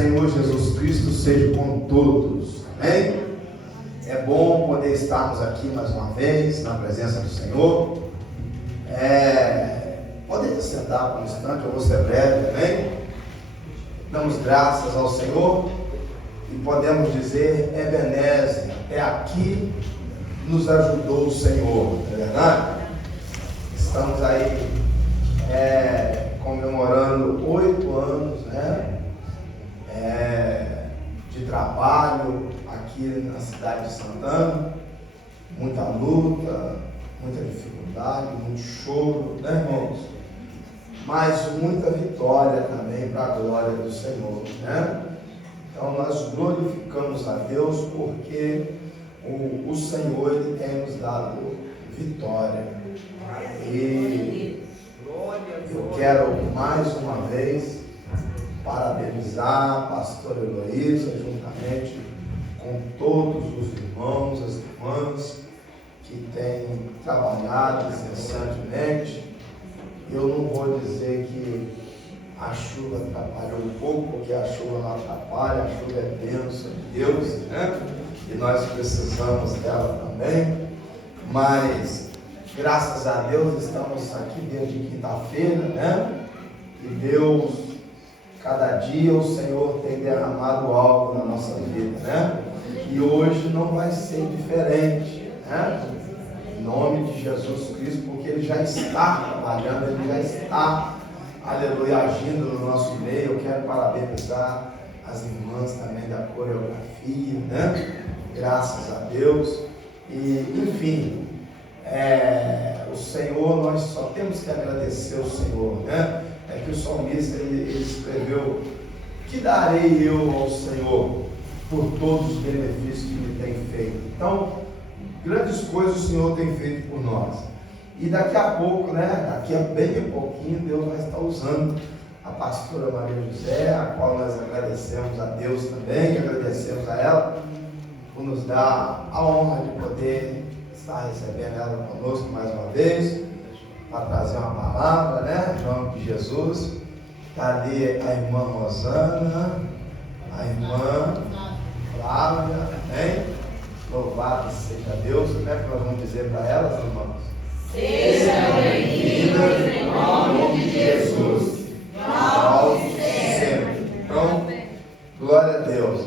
Senhor Jesus Cristo seja com todos, amém? É bom poder estarmos aqui mais uma vez, na presença do Senhor. Podem se sentar por um instante, eu vou ser breve, amém? Damos graças ao Senhor e podemos dizer, Ebenezer, até aqui nos ajudou o Senhor, não é verdade? Estamos aí comemorando 8 anos, de trabalho aqui na cidade de Santana, muita luta, muita dificuldade, muito choro, né, irmãos? Mas muita vitória também para a glória do Senhor, né? Então nós glorificamos a Deus porque o Senhor, Ele tem nos dado vitória. E eu quero mais uma vez parabenizar a pastora Heloísa, juntamente com todos os irmãos, as irmãs que têm trabalhado incessantemente. Eu não vou dizer que a chuva atrapalhou um pouco, porque a chuva não atrapalha, a chuva é bênção de Deus, né? E nós precisamos dela também. Mas, graças a Deus, estamos aqui desde quinta-feira, né? E Deus, cada dia o Senhor tem derramado algo na nossa vida, né? E hoje não vai ser diferente, né? Em nome de Jesus Cristo, porque Ele já está trabalhando, Ele já está, aleluia, agindo no nosso meio. Eu quero parabenizar as irmãs também da coreografia, né? Graças a Deus. E, enfim, o Senhor, nós só temos que agradecer ao Senhor, né? É que o salmista, ele escreveu: que darei eu ao Senhor por todos os benefícios que Ele tem feito? Então, grandes coisas o Senhor tem feito por nós. E daqui a pouco, daqui a bem pouquinho, Deus vai estar usando a pastora Maria José, a qual nós agradecemos a Deus também, e agradecemos a ela por nos dar a honra de poder estar recebendo ela conosco mais uma vez, para trazer uma palavra, em nome de Jesus. Está ali a irmã Rosana, a irmã Flávia, amém? Louvado seja Deus. Como é que nós vamos dizer para elas, irmãos? Sejam bem-vindas em nome de Jesus. Volte sempre. Então, glória a Deus,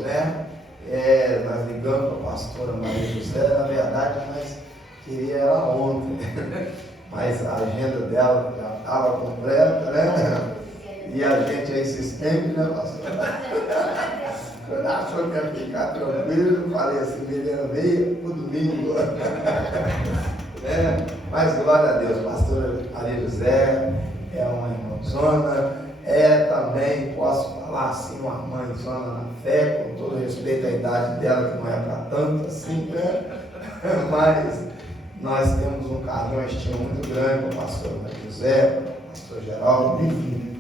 nós ligamos para a pastora Maria José. Na verdade, nós queríamos ela ontem, mas a agenda dela já estava completa, E a gente é insistente, pastora? Quando achou que ia ficar tranquilo, falei assim, menina, veio o domingo. Mas glória a Deus, pastora Maria José é uma irmãzona, também, posso falar assim, uma mãezona na fé, com todo respeito à idade dela, que não é para tanto assim, Mas nós temos um carinho, uma estima muito grande com o pastor Maria José, com o pastor Geraldo, enfim,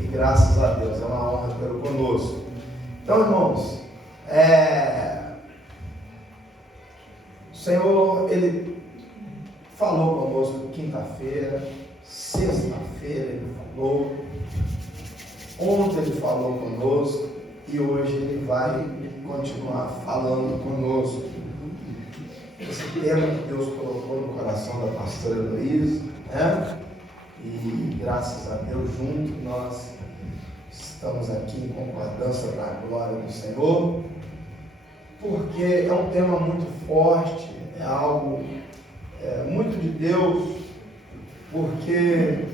E graças a Deus, é uma honra tê-lo conosco. Então, irmãos, o Senhor, Ele falou conosco quinta-feira, sexta-feira Ele falou, ontem Ele falou conosco e hoje Ele vai continuar falando conosco. Esse tema que Deus colocou no coração da pastora Heloísa, E graças a Deus, juntos nós estamos aqui em concordância para a glória do Senhor, porque é um tema muito forte, é algo muito de Deus, porque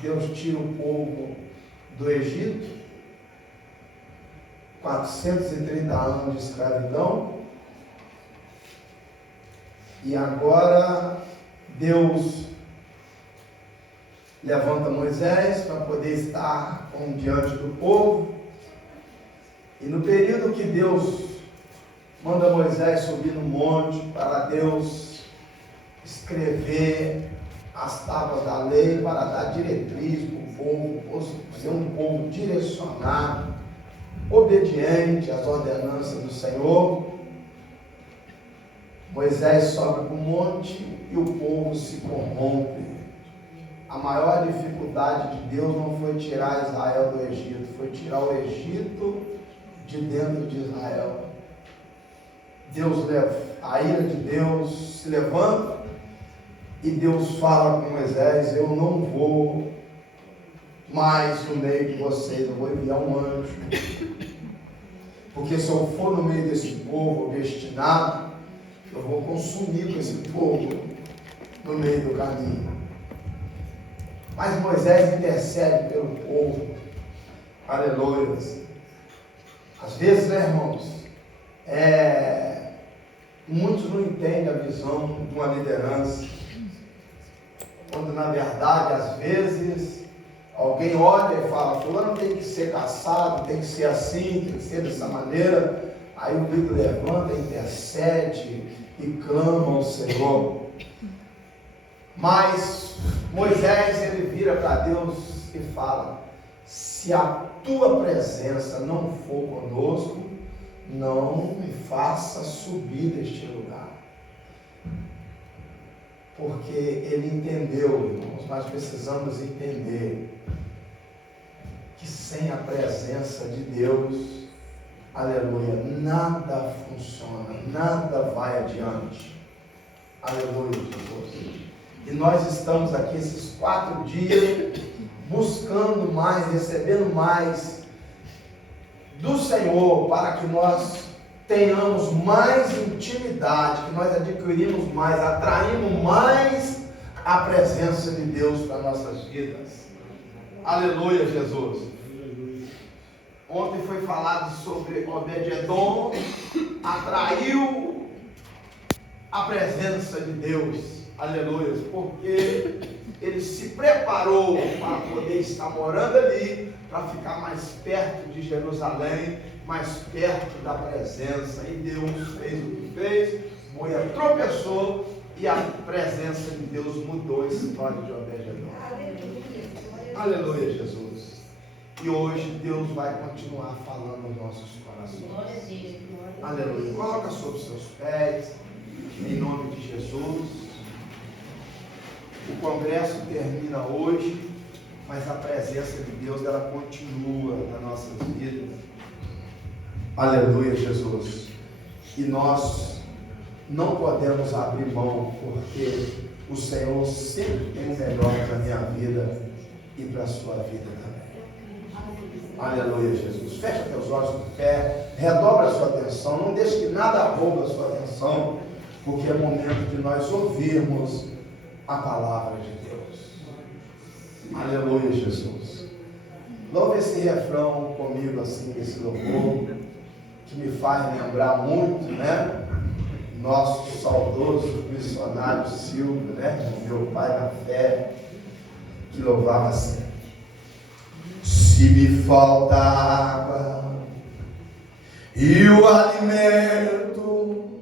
Deus tira o povo do Egito, 430 anos de escravidão, e agora Deus levanta Moisés para poder estar diante do povo. E no período que Deus manda Moisés subir no monte para Deus escrever as tábuas da lei, para dar diretriz para o povo, ser um povo direcionado, obediente às ordenanças do Senhor, Moisés sobe para o monte e o povo se corrompe. a maior dificuldade de Deus não foi tirar Israel do Egito, foi tirar o Egito de dentro de Israel. A ira de Deus se levanta e Deus fala com Moisés: eu não vou mais no meio de vocês, eu vou enviar um anjo. Porque se eu for no meio desse povo obstinado, eu vou consumir com esse povo no meio do caminho. Mas Moisés intercede pelo povo. Aleluia. Às vezes, né, irmãos, muitos não entendem a visão de uma liderança. Quando na verdade, às vezes, alguém olha e fala: fulano tem que ser caçado, tem que ser assim, tem que ser dessa maneira. Aí o líder levanta, intercede e clama ao Senhor. Mas Moisés, ele vira para Deus e fala: se a tua presença não for conosco, não me faça subir deste lugar. Porque ele entendeu, irmãos, nós precisamos entender que sem a presença de Deus, aleluia, nada funciona, nada vai adiante. Aleluia, Jesus. E nós estamos aqui esses 4 dias buscando mais, recebendo mais do Senhor, para que nós tenhamos mais intimidade, que nós adquirimos mais, atraímos mais a presença de Deus para nossas vidas. Aleluia, Jesus. Ontem foi falado sobre Obed-Edom, atraiu a presença de Deus. Aleluia, porque ele se preparou para poder estar morando ali, para ficar mais perto de Jerusalém, mais perto da presença. E Deus fez o que fez, Moisés tropeçou e a presença de Deus mudou a história de Obed-Edom. Aleluia, Jesus. E hoje Deus vai continuar falando nos nossos corações. Aleluia. Coloca sobre os seus pés, em nome de Jesus. O congresso termina hoje, mas a presença de Deus, ela continua nas nossas vidas. Aleluia, Jesus. E nós não podemos abrir mão, porque o Senhor sempre tem o melhor para a minha vida e para a sua vida também. Aleluia, Jesus. Fecha teus olhos com fé, redobra a sua atenção, não deixe que nada rouba a sua atenção, porque é momento de nós ouvirmos a palavra de Deus. Aleluia, Jesus. Louve esse refrão comigo assim, esse louvor, que me faz lembrar muito, né? Nosso saudoso missionário Silvio, né? Meu pai na fé, que louvava assim: se me falta água e o alimento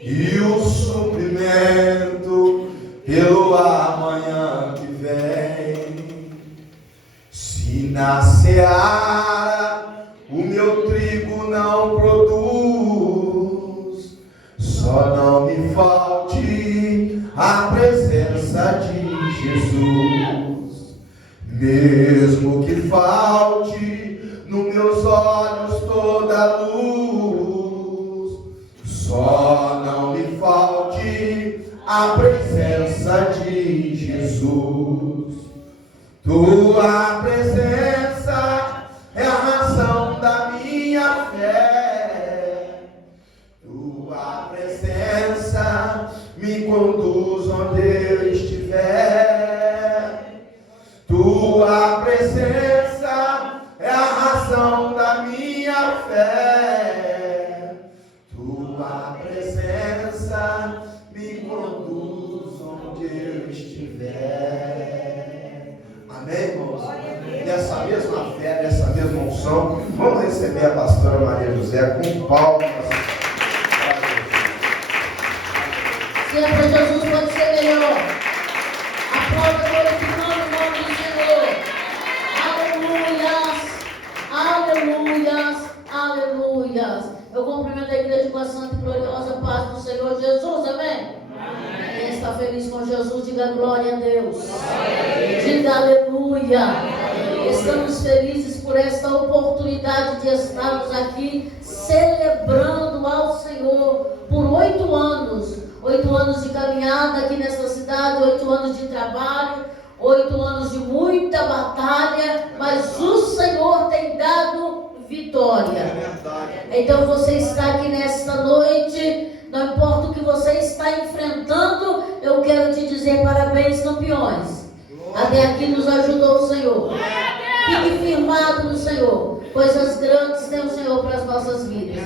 e o suprimento pelo amanhã que vem, se na seara o meu trigo não produz, só não me falte a presença de Jesus. Mesmo que falte nos meus olhos toda luz, só não me falte a presença de Jesus. Tua presença é a razão da minha fé. Tua presença me conduz onde eu estiver. Tua presença é a razão da minha fé. Tua presença me conduz onde eu estiver. Amém, irmãos? Nessa mesma fé, nessa mesma unção, vamos receber a pastora Maria José com palmas. Se é para Jesus, pode ser melhor. Aplauda glorificando o nome do Senhor. Aleluias, aleluias, aleluias. Eu cumprimento a igreja com a santa e gloriosa paz do Senhor Jesus, amém? Amém. está feliz com Jesus? Diga glória a Deus. Diga aleluia. Estamos felizes por esta oportunidade de estarmos aqui celebrando ao Senhor por 8 anos. 8 anos de caminhada aqui nesta cidade, 8 anos de trabalho, 8 anos de muita batalha, mas o Senhor tem dado vitória. Então você está aqui nesta noite, não importa o que você está enfrentando, eu quero te dizer parabéns, campeões. Até aqui nos ajudou o Senhor. Fique firmado no Senhor. Coisas grandes tem o Senhor para as nossas vidas.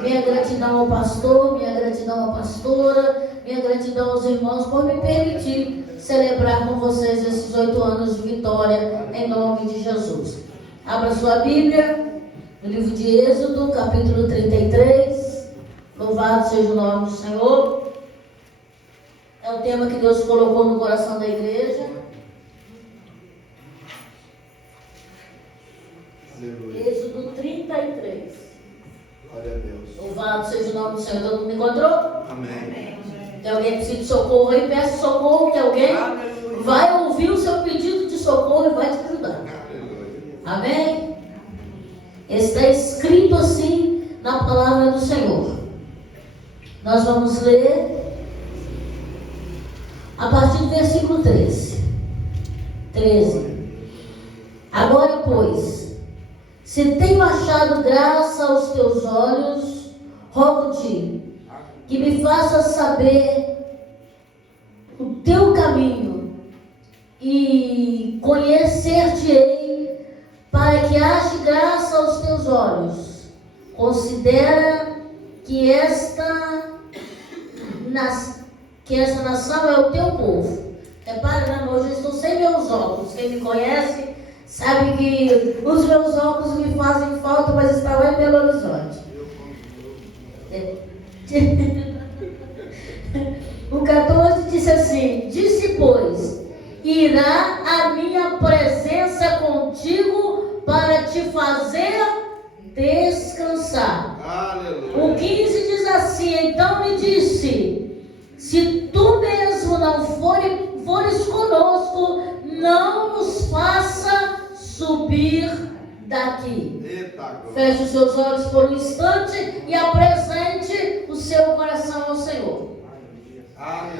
Minha gratidão ao pastor, minha gratidão à pastora, minha gratidão aos irmãos por me permitir celebrar com vocês esses 8 anos de vitória em nome de Jesus. Abra sua Bíblia no livro de Êxodo, capítulo 33. Louvado seja o nome do Senhor. É o tema que Deus colocou no coração da igreja. Êxodo 33. Glória a Deus. Louvado seja o nome do Senhor. Todo mundo encontrou? Amém. Tem alguém que precisa de socorro aí? Peça socorro. Tem alguém? Vai ouvir o seu pedido de socorro e vai te ajudar. Amém? Está escrito assim na palavra do Senhor. Nós vamos ler a partir do versículo 13. Agora, pois, se tenho achado graça aos teus olhos, rogo-te que me faças saber o teu caminho e conhecer-te-ei, para que ache graça aos teus olhos. Considera que esta nação é o teu povo. Repare, meu amor, eu estou sem meus óculos. Quem me conhece sabe que os meus óculos me fazem falta, mas está lá em Belo Horizonte. O 14 disse assim: disse, pois, irá a minha presença contigo para te fazer descansar. Aleluia. O 15 diz assim: então me disse, se tu mesmo não fores conosco, não nos faça subir daqui. Feche os seus olhos por um instante e apresente o seu coração ao Senhor.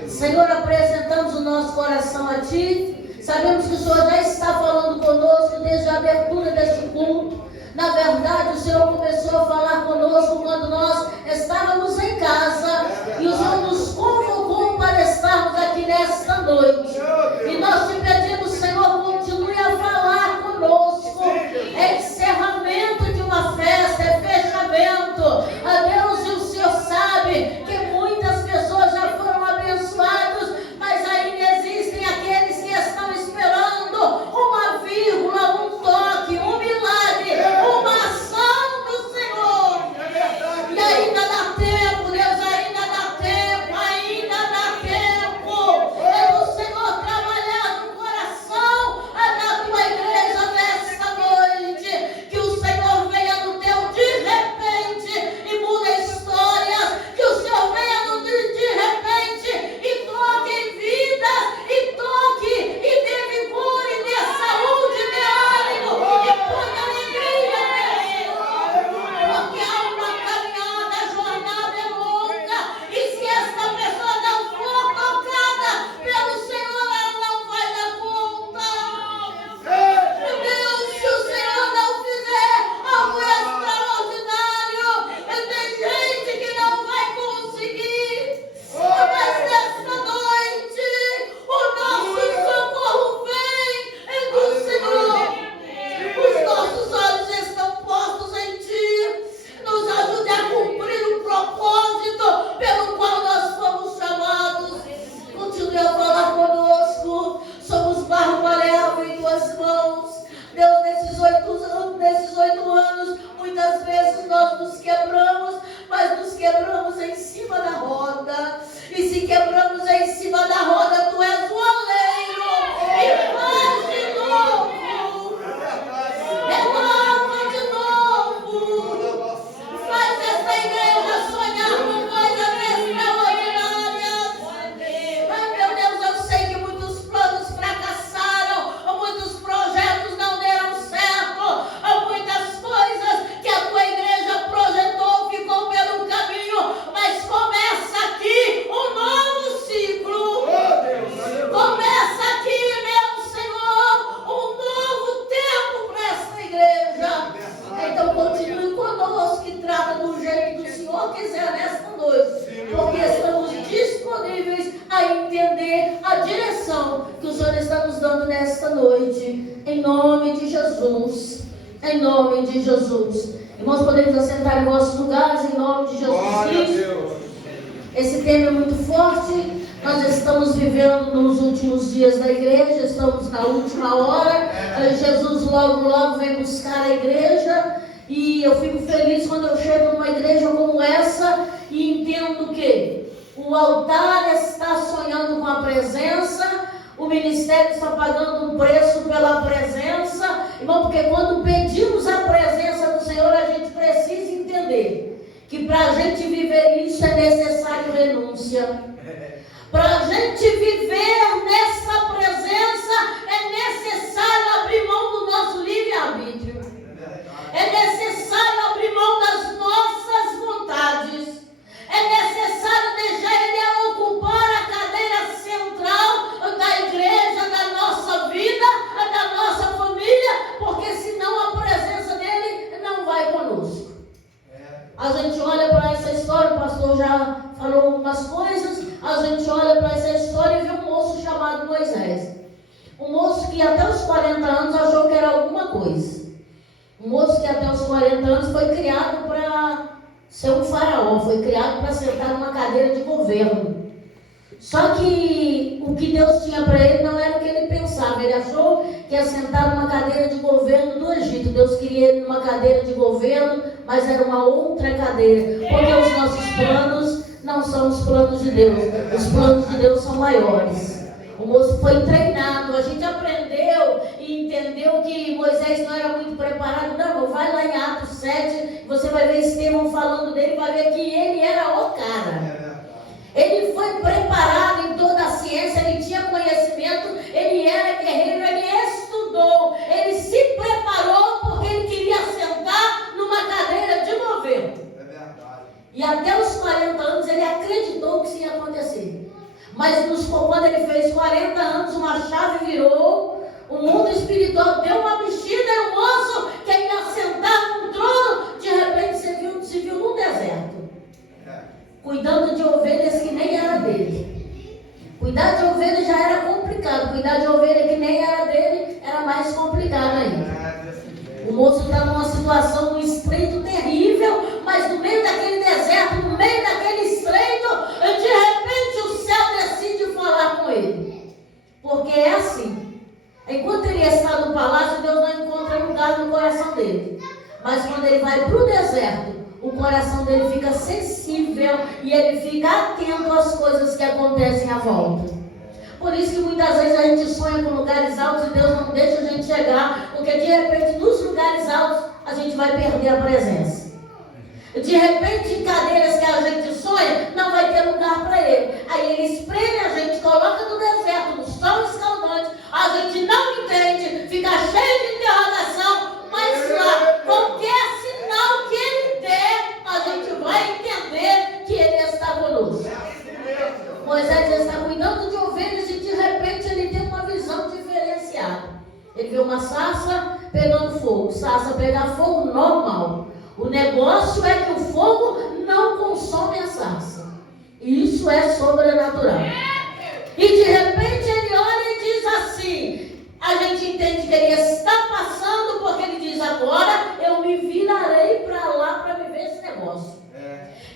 Senhor, apresentamos o nosso coração a Ti. Sabemos que o Senhor já está falando conosco desde a abertura deste culto. Na verdade, o Senhor começou a falar conosco quando nós estávamos em casa e o Senhor nos convocou para estarmos aqui nesta noite. E nós te pedimos, Senhor, continue a falar conosco. É encerramento de uma festa, é fechamento. A Deus, e o Senhor sabe que muitas pessoas já foram abençoadas, mas ainda existem aqueles que estão esperando uma vírgula, um toque, um milagre, uma ação do Senhor. E ainda dá tempo, Deus, ainda Senhor quiser nesta noite, porque estamos disponíveis a entender a direção que o Senhor está nos dando nesta noite, em nome de Jesus, em nome de Jesus. Irmãos, podemos assentar em vossos lugares, em nome de Jesus Cristo. Esse tema é muito forte. Nós estamos vivendo nos últimos dias da igreja, estamos na última hora. Jesus logo vem buscar a igreja. E eu fico feliz quando eu chego numa igreja como essa e entendo que o altar está sonhando com a presença, o ministério está pagando um preço pela presença. Irmão, porque quando pedimos a presença do Senhor, a gente precisa entender que para a gente viver isso é necessário renúncia. Para a gente viver nessa presença é necessário abrir mão do nosso livre-arbítrio. É necessário abrir mão das nossas vontades. É necessário deixar Ele ocupar a cadeira central da igreja, da nossa vida, da nossa família, porque senão a presença dele não vai conosco. A gente olha para essa história, o pastor já falou algumas coisas, a gente olha para essa história e vê um moço chamado Moisés. Um moço que até os 40 anos achou que era alguma coisa. Um moço que até os 40 anos foi criado para ser um faraó, foi criado para sentar numa cadeira de governo. Só que o que Deus tinha para ele não era o que ele pensava. Ele achou que ia sentar numa cadeira de governo do Egito. Deus queria ele numa cadeira de governo, mas era uma outra cadeira. Porque os nossos planos não são os planos de Deus. Os planos de Deus são maiores. O moço foi treinado, a gente aprendeu e entendeu que Moisés não era muito preparado. Não, vai lá em Atos 7, você vai ver Estevão falando dele, vai ver que ele era o cara. Ele foi preparado em toda a ciência, ele tinha conhecimento, ele era guerreiro, ele estudou, ele se preparou porque ele queria sentar numa cadeira de governo. E até os 40 anos ele acreditou que isso ia acontecer. Mas quando ele fez 40 anos, uma chave virou, o mundo espiritual deu uma mexida e o moço que ia sentar no trono, de repente se viu num deserto, cuidando de ovelhas que nem era dele. Cuidar de ovelha já era complicado, cuidar de ovelha que nem era dele era mais complicado ainda. O moço está numa situação, num estreito terrível, mas no meio daquele deserto, no meio daquele estreito, de repente o céu decide falar com ele. Porque é assim. Enquanto ele está no palácio, Deus não encontra lugar no coração dele. Mas quando ele vai para o deserto, o coração dele fica sensível e ele fica atento às coisas que acontecem à volta. Por isso que muitas vezes a gente sonha com lugares altos e Deus não deixa a gente chegar, porque de repente nos lugares altos a gente vai perder a presença. De repente em cadeiras que a gente sonha, não vai ter lugar para ele. Aí ele espreme a gente, coloca no deserto, no sol escaldante, a gente não entende, fica cheio de interrogação, mas lá, qualquer sinal que ele der, a gente vai entender que ele está conosco. Moisés está cuidando de ovelhas e de repente ele tem uma visão diferenciada. Ele vê uma sarça pegando fogo. Sarça pegar fogo normal. O negócio é que o fogo não consome a sarça. Isso é sobrenatural. E de repente ele olha e diz assim, a gente entende que ele está passando porque ele diz, agora eu me virarei para lá para viver esse negócio.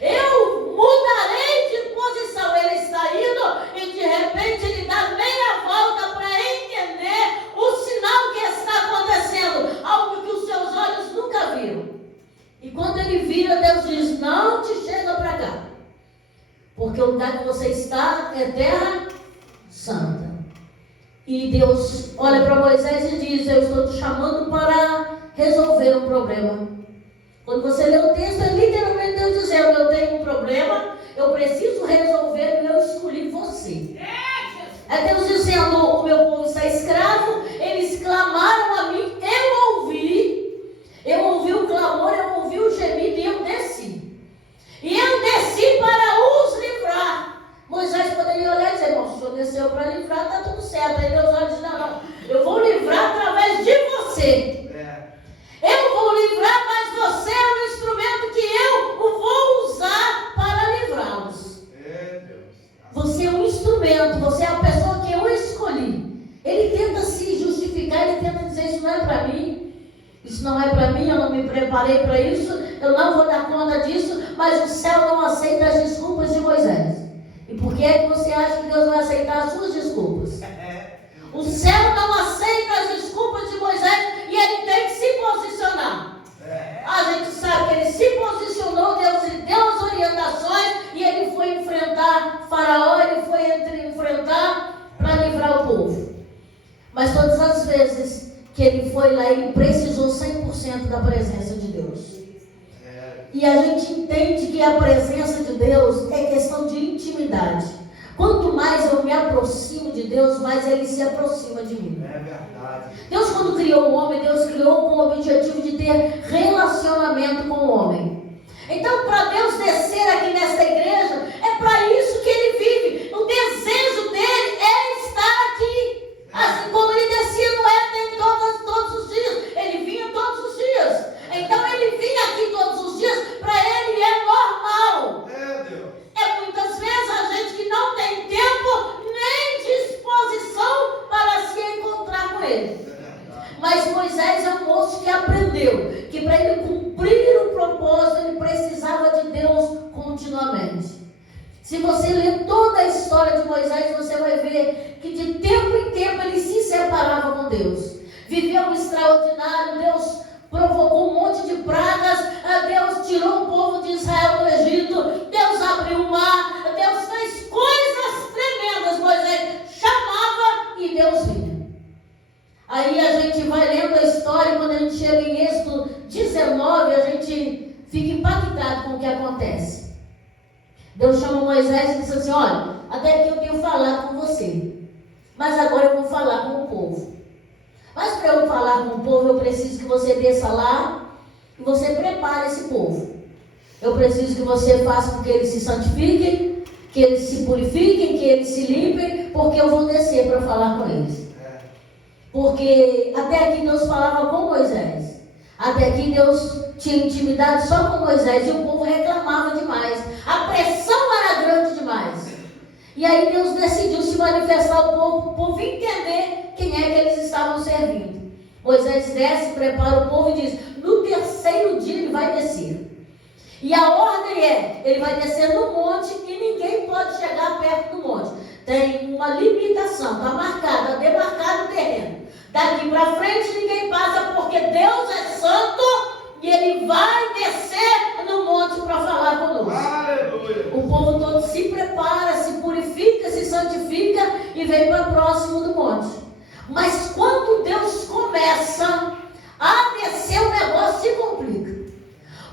Eu mudarei de posição. Ele está indo e de repente ele dá meia volta para entender o sinal que está acontecendo. Algo que os seus olhos nunca viram. E quando ele vira, Deus diz, não te chega para cá. Porque o lugar que você está é terra santa. E Deus olha para Moisés e diz, eu estou te chamando para resolver um problema. Quando você lê o texto, é literalmente Deus dizendo, eu tenho um problema, eu preciso resolver e eu escolhi você. É Deus dizendo, o meu povo está escravo, eles clamaram a mim, eu ouvi o clamor, eu ouvi o gemido e eu desci. E eu desci para os livrar. Moisés poderia olhar e dizer, o senhor desceu para livrar, está tudo certo. Aí Deus olha e diz, não, eu vou livrar através de você. Eu vou livrar, mas você é um instrumento que eu vou usar não é para mim, eu não me preparei para isso, eu não vou dar conta disso, mas o céu não aceita as desculpas de Moisés. E por que é que você acha que Deus vai aceitar as suas desculpas? O céu não aceita as desculpas de Moisés e ele tem que se posicionar. A gente sabe que ele se posicionou, Deus lhe deu as orientações e ele foi enfrentar Faraó, ele foi enfrentar para livrar o povo. Mas todas as vezes que ele foi lá, ele precisou 100% da presença de Deus. E a gente entende que a presença de Deus é questão de intimidade. Quanto mais eu me aproximo de Deus, mais Ele se aproxima de mim. É verdade. Deus, quando criou o homem, Deus criou com o objetivo de ter relacionamento com o homem. Então, para Deus descer aqui nesta igreja, é para isso que Ele vive. O desejo dele é estar aqui. Assim como Ele descia no Éden todos os dias, Ele vinha todos os dias. Então, Ele vinha aqui todos os dias, para Ele é normal. É muitas vezes a gente que não tem tempo nem disposição para se encontrar com Ele. Mas Moisés é um moço que aprendeu que para ele cumprir o propósito, ele precisava de Deus continuamente. Se você ler toda a história de Moisés, você vai ver que de tempo em tempo ele se separava com Deus. Viveu um extraordinário, Deus provocou um monte de pragas, Deus tirou o povo de Israel do Egito, Deus abriu o mar, Deus fez coisas tremendas. Moisés chamava e Deus vinha. Aí a gente vai lendo a história, quando a gente chega em Êxodo 19, a gente fica impactado com o que acontece. Deus chama Moisés e diz assim: olha, até aqui eu tenho falado com você, mas agora eu vou falar com o povo. Mas para eu falar com o povo, eu preciso que você desça lá e você prepare esse povo. Eu preciso que você faça com que eles se santifiquem, que eles se purifiquem, que eles se limpem, porque eu vou descer para falar com eles. Porque até aqui Deus falava com Moisés. Até aqui Deus tinha intimidade só com Moisés e o povo reclamava demais. A pressão era grande demais. E aí Deus decidiu se manifestar ao povo entender quem é que eles estavam servindo. Moisés desce, prepara o povo e diz: no terceiro dia ele vai descer. E a ordem é: ele vai descer no monte e ninguém pode chegar perto do monte. Tem uma limitação, está marcado, está demarcado o terreno. Daqui para frente ninguém passa, porque Deus é santo e Ele vai descer no monte para falar conosco. Aleluia. O povo todo se prepara, se purifica, se santifica e vem para próximo do monte. Mas quando Deus começa a descer, o negócio se complica.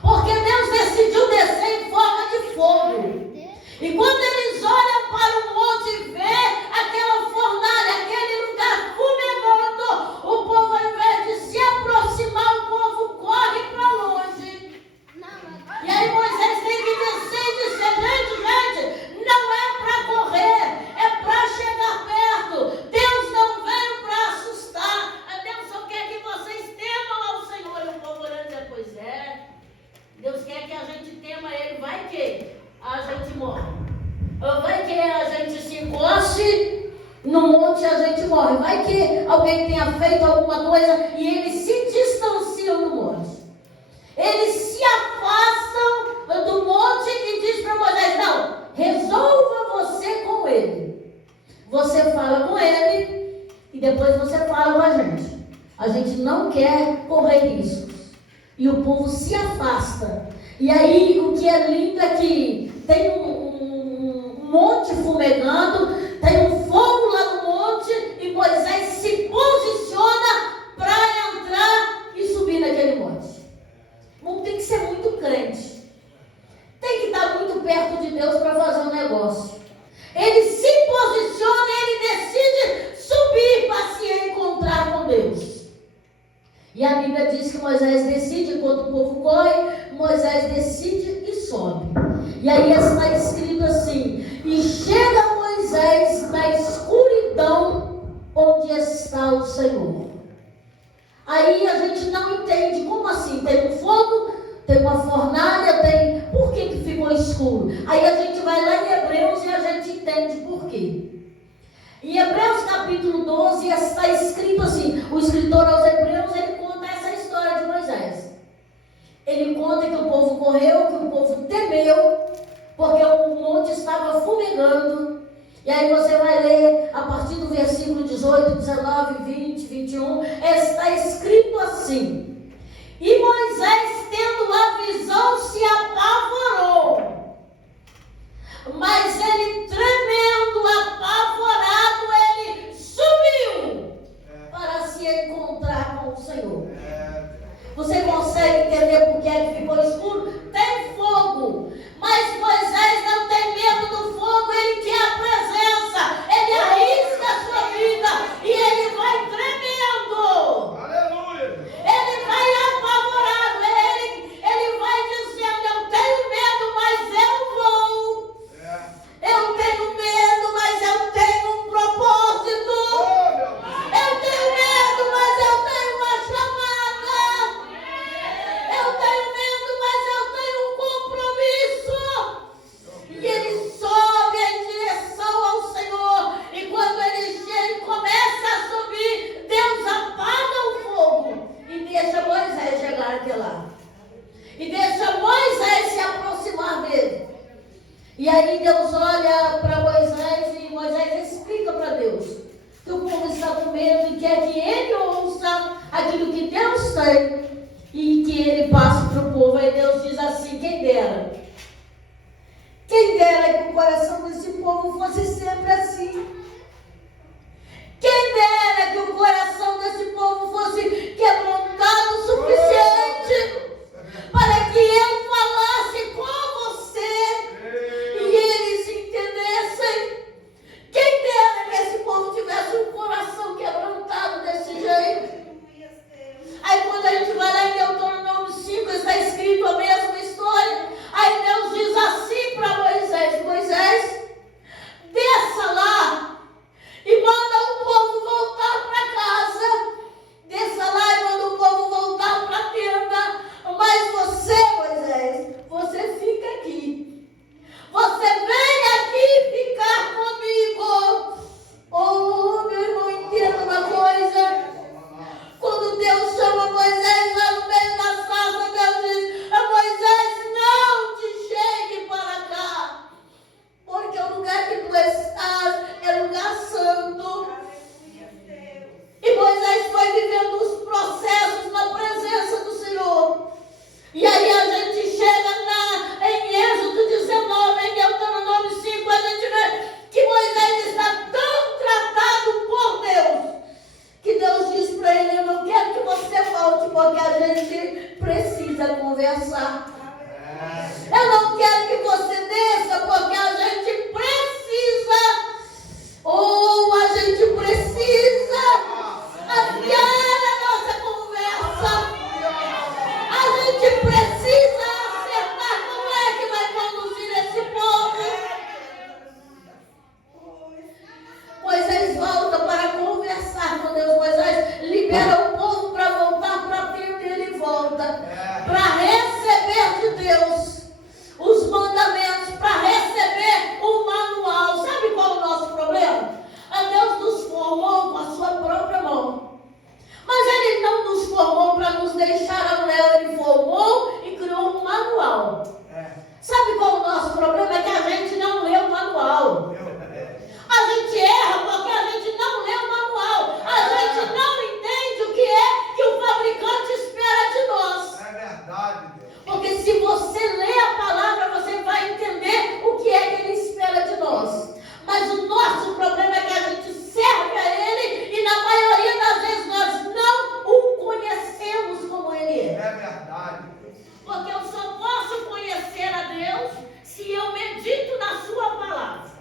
Porque Deus decidiu descer em forma de fogo. E quando eles olham para o monte e vê aquela fornalha, aquele lugar fumegando, o povo, ao invés de se aproximar, o povo corre para longe. E aí Moisés tem que descer e dizer: gente, não é para correr, é para chegar perto. Deus não veio para assustar. Deus só quer que vocês temam ao Senhor. E o povo olhando e dizer: pois é, Deus quer que a gente tema Ele. Vai que a gente morre. Vai que a gente se encoste no monte e a gente morre. Vai que alguém tenha feito alguma coisa e eles se distanciam do monte. Eles se afastam do monte e diz para Moisés: não, resolva você com ele. Você fala com ele e depois você fala com a gente. A gente não quer correr riscos. E o povo se afasta. E aí o que é lindo é que tem um monte fumegando, tem um fogo lá no monte e Moisés se posiciona para entrar e subir naquele monte. Não tem que ser muito crente. Tem que estar muito perto de Deus para fazer um negócio. Ele se posiciona, ele decide subir para se encontrar com Deus. E a Bíblia diz que Moisés decide, enquanto o povo corre, Moisés decide e sobe. E aí está escrito assim: e chega Moisés na escuridão onde está o Senhor. Aí a gente não entende, como assim? Tem um fogo, tem uma fornalha, tem... Por que ficou escuro? Aí a gente vai lá em Hebreus e a gente entende por quê. Em Hebreus capítulo 12 está escrito assim, o escritor aos Hebreus, ele conta essa história de Moisés. ele conta que o povo correu, que o povo temeu, porque o monte estava fumegando. E aí você vai ler a partir do versículo 18, 19, 20, 21, está escrito assim: e Moisés, tendo a visão, se apavorou, mas ele, tremendo, apavorado, ele subiu para se encontrar com o Senhor. Você consegue entender por que é que ficou escuro? Tem fogo, mas Moisés não tem medo do fogo, ele quer a presença, ele arrisca a sua vida e ele vai tremendo. Aleluia! Ele vai apavorado, ele vai dizendo: eu tenho medo, mas eu vou. Eu tenho medo, mas eu tenho um propósito. Eu tenho medo, mas eu tenho uma chamada. Eu tenho medo, mas eu tenho um compromisso. E ele sobe em direção ao Senhor. E quando ele chega e começa a subir, Deus apaga o fogo e deixa Moisés chegar até lá. E deixa Moisés se aproximar dele. E aí Deus olha para Moisés e Moisés explica para Deus que o povo está com medo e quer que ele ouça aquilo que Deus tem e que ele passe para o povo. Aí Deus diz assim: quem dera que o coração desse povo fosse sempre assim. Quem dera que o coração desse povo fosse quebrantado o suficiente para que eu falasse com você e eles entendessem. Quem dera que esse povo tivesse um coração quebrantado desse jeito. Aí quando a gente vai lá em Deuteronômio 5, está escrito a mesma história. Aí Deus diz assim para Moisés: Moisés, desça lá e manda o povo voltar para casa. Desça lá e manda o povo voltar para a tenda. Mas você, Moisés, você fica aqui. Você vem aqui ficar comigo. Oh, meu irmão, entenda uma coisa. Quando Deus chama Moisés lá no meio da sarça, Deus diz: Moisés, não te chegue para cá, porque o lugar que tu estás é lugar santo. E Moisés foi vivendo os processos na presença do Senhor. E aí a gente chega em Êxodo 19, em Deuteronômio 5, a gente vê que Moisés está tão tratado por Deus, que Deus diz para ele: eu não quero que você volte, porque a gente precisa conversar. Eu não quero que você desça, porque a gente precisa. Ou a gente precisa afiar a nossa conversa. A gente precisa acertar como é que vai conduzir esse povo. Moisés volta para conversar com Deus. Moisés libera o povo para voltar para a tenda e ele volta para receber de Deus os mandamentos, para receber o manual. Sabe qual é o nosso problema? Deus nos formou com a sua própria mão. Mas Ele não nos formou para nos deixar ao léu. Ele formou e criou um manual. Sabe qual é o nosso problema? É que a gente não lê o manual. A gente erra porque a gente não lê o manual. A gente não entende o que é que o fabricante espera de nós. É verdade, Deus. Porque se você lê a palavra, você vai entender o que é que Ele espera de nós. Mas o nosso problema é que a gente serve a Ele e na maioria das vezes nós não o conhecemos como Ele é. É verdade, Deus. Porque eu só posso conhecer a Deus se eu medito na Sua palavra.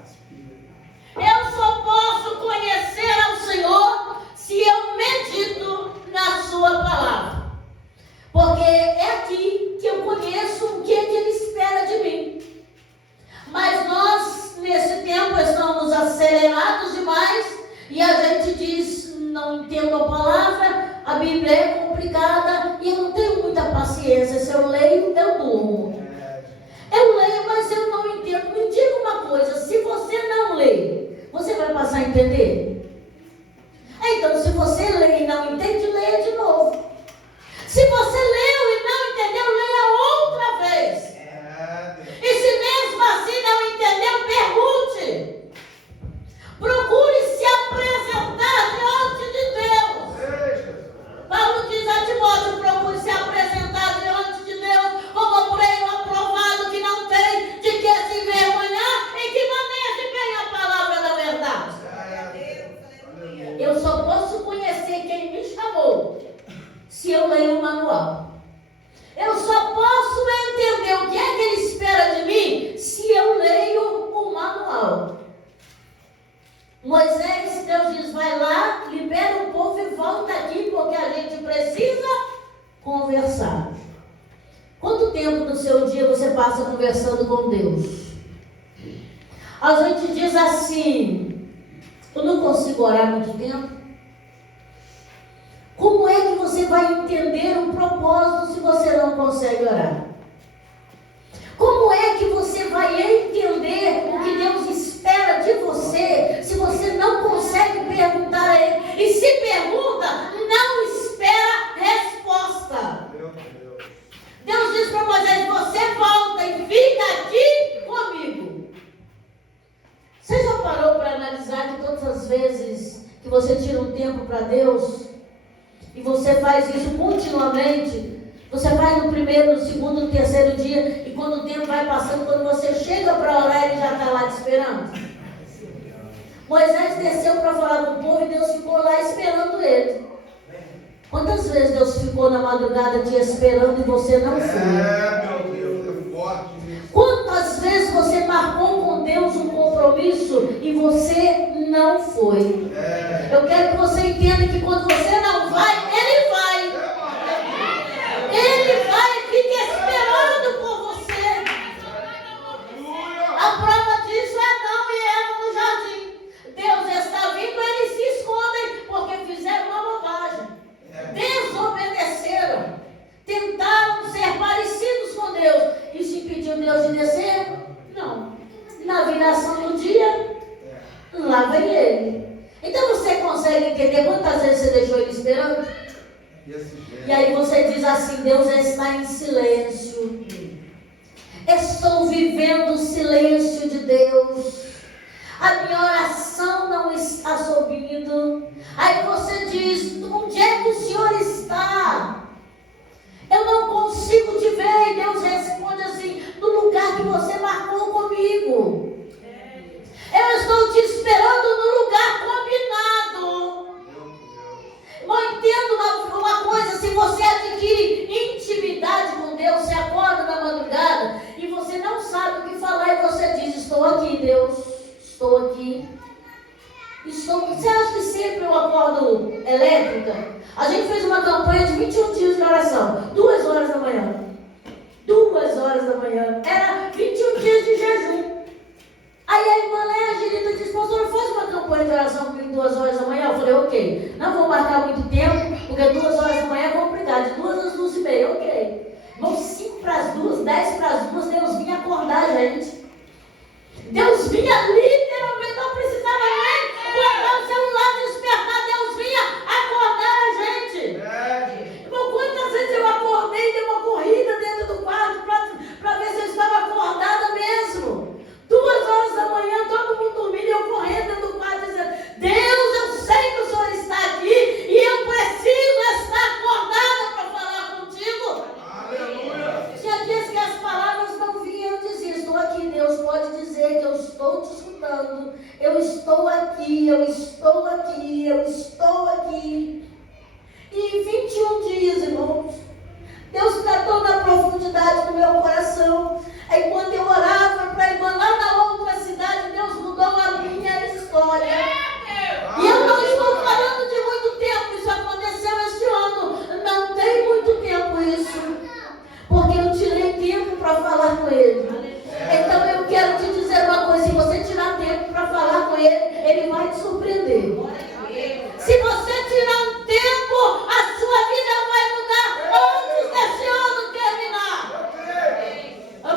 Eu só posso conhecer ao Senhor se eu medito na Sua palavra. Porque é aqui que eu conheço o que Ele espera de mim. Mas nós, nesse tempo, estamos acelerados demais e a gente diz: não entendo a palavra, a Bíblia é complicada e eu não tenho muita paciência. Se eu leio, eu durmo. Eu leio, mas eu não entendo. Me diga uma coisa: se você não lê, você vai passar a entender? Então, se você lê e não entende, leia de novo. Se você leu e não entendeu, leia conversar. Quanto tempo do seu dia você passa conversando com Deus? A gente diz assim: eu não consigo orar muito tempo. Como é que você vai entender um propósito se você não consegue orar? Como é que você vai entender o que Deus espera de você se você não consegue perguntar a Ele? E se pergunta, não espera resposta. Deus diz para Moisés: você volta e fica aqui comigo. Você já parou para analisar que todas as vezes que você tira um tempo para Deus, e você faz isso continuamente, você faz no primeiro, no segundo, no terceiro dia, e quando o tempo vai passando, quando você chega para orar, ele já está lá te esperando? Moisés desceu para falar com o povo e Deus ficou lá esperando ele. Quantas vezes Deus ficou na madrugada te esperando e você não foi? Meu Deus, é forte. Quantas vezes você marcou com Deus um compromisso e você não foi? Eu quero que você entenda que quando você não vai, Ele vai. Ele vai e fica esperando por você. A prova disso é Adão e Eva no jardim. Deus está vindo, eles se escondem porque fizeram uma bobagem. Desobedeceram. Tentaram ser parecidos com Deus. Isso impediu Deus de descer? Não. Na viração do dia, lá vem Ele. Então você consegue entender quantas vezes você deixou Ele esperando? E aí você diz assim: Deus está em silêncio. Estou vivendo o silêncio de Deus. A minha oração não está subindo. Aí você diz: onde é que o Senhor está? Eu não consigo te ver. E Deus responde assim: no lugar que você marcou comigo. Eu estou te esperando no lugar combinado. Eu entendo uma coisa: se você adquire intimidade com Deus, você acorda na madrugada e você não sabe o que falar e você diz: estou aqui, Deus, estou aqui. Você acha que sempre eu acordo elétrica? A gente fez uma campanha de 21 dias de oração, 2 horas da manhã. 2 horas da manhã. Era 21 dias de jejum. Aí a irmã Léa Angelita disse: pastor, faz uma campanha de oração comigo 2 horas da manhã. Eu falei: ok. Não vou marcar muito tempo, porque 2 horas da manhã é complicado. De 2 às 2h30, ok. Vamos 5 para as 2, 10 para as 2, Deus vinha acordar a gente. Deus vinha literalmente, não precisava nem guardar o celular, despertar. Deus vinha acordar a gente. Irmão, quantas vezes eu acordei e dei uma corrida dentro do quarto para ver se eu estava acordada mesmo. 2 horas da manhã, todo mundo dormindo e eu correndo dentro do quarto dizendo: Deus, eu sei que o Senhor está aqui e eu preciso estar acordada para falar contigo. Aleluia. Tinha dias que as palavras não vinham, eu dizia: estou aqui. Deus pode dizer que eu estou te escutando. Eu estou aqui, eu estou aqui, eu estou aqui. E 21 dias, irmãos, Deus tratou na profundidade do meu coração. Aí quando eu orava para a irmã lá na outra cidade, Deus mudou a minha história. E eu não estou falando de muito tempo, isso aconteceu este ano. Não tem muito tempo isso. Porque eu tirei tempo para falar com Ele. Então eu quero te dizer uma coisa: se você tirar tempo para falar com Ele, Ele vai te surpreender. Se você tirar um tempo, a sua vida vai mudar antes desse ano terminar.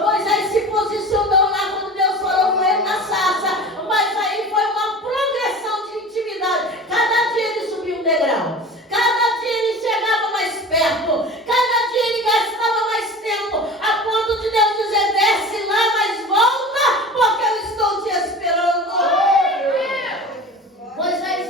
Moisés se posicionou lá quando Deus falou com ele na sarça, mas aí foi uma progressão de intimidade. Cada dia ele subia um degrau, cada dia ele chegava mais perto, cada dia ele gastava mais tempo, a ponto de Deus dizer: desce lá, mas volta, porque eu estou te esperando. Moisés